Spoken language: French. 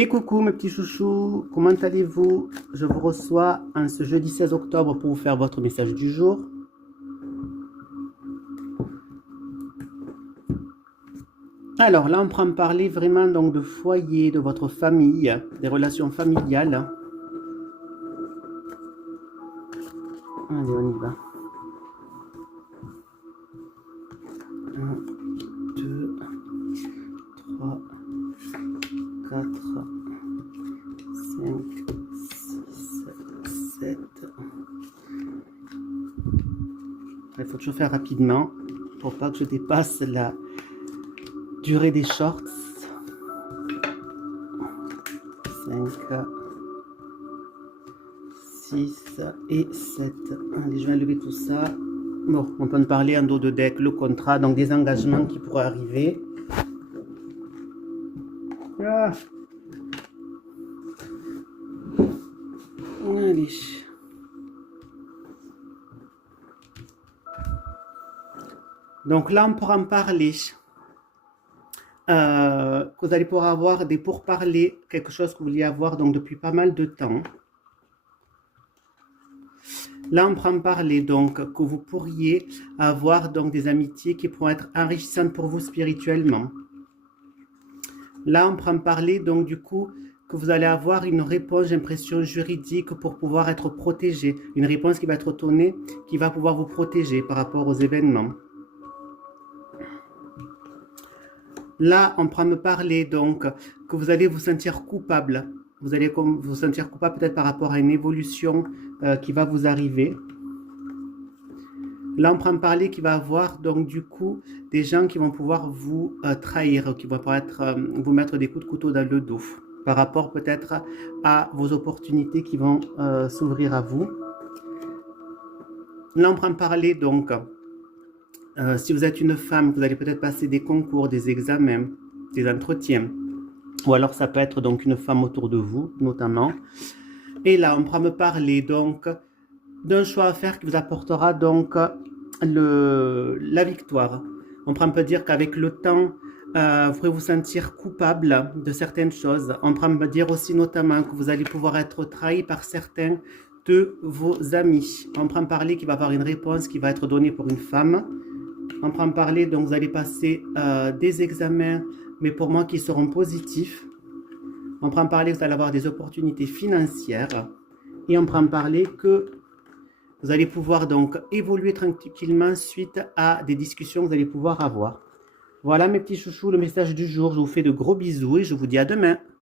Et coucou mes petits chouchous, comment allez-vous? Je vous reçois en ce jeudi 16 octobre pour vous faire votre message du jour. Alors là, on prend parler vraiment donc de foyer, de votre famille, des relations familiales. Allez, on y va. 1, 2, 3, 4, 5, 6, 7. Il faut toujours faire rapidement pour pas que je dépasse la durée des shorts. 5, 6 et 7. Allez, je vais enlever tout ça. Bon, on peut en parler en dos de deck, le contrat, donc des engagements qui pourraient arriver. Ah. Allez. Donc là, on pourra en parler. Que vous allez pouvoir avoir des pourparlers, quelque chose que vous vouliez avoir donc depuis pas mal de temps. Là, on prend parler donc que vous pourriez avoir donc des amitiés qui pourront être enrichissantes pour vous spirituellement. Là, on prend parler donc du coup que vous allez avoir une réponse, j'ai l'impression, juridique pour pouvoir être protégé. Une réponse qui va être donnée, qui va pouvoir vous protéger par rapport aux événements. Là, on prend me parler donc que vous allez vous sentir coupable. Vous allez vous sentir coupable peut-être par rapport à une évolution qui va vous arriver. Là, on prend me parler qu'il va y avoir donc du coup des gens qui vont pouvoir vous trahir, qui vont pouvoir vous mettre des coups de couteau dans le dos par rapport peut-être à vos opportunités qui vont s'ouvrir à vous. Là, on prend me parler donc si vous êtes une femme, vous allez peut-être passer des concours, des examens, des entretiens. Ou alors ça peut être donc une femme autour de vous, notamment. Et là, on prend me parler donc d'un choix à faire qui vous apportera donc la victoire. On prend me dire qu'avec le temps, vous pourrez vous sentir coupable de certaines choses. On prend me dire aussi notamment que vous allez pouvoir être trahi par certains de vos amis. On prend me parler qu'il va y avoir une réponse qui va être donnée pour une femme. On prend parler, donc vous allez passer des examens, mais pour moi qui seront positifs. On prend parler que vous allez avoir des opportunités financières. Et on prend parler que vous allez pouvoir donc évoluer tranquillement suite à des discussions que vous allez pouvoir avoir. Voilà mes petits chouchous, le message du jour. Je vous fais de gros bisous et je vous dis à demain.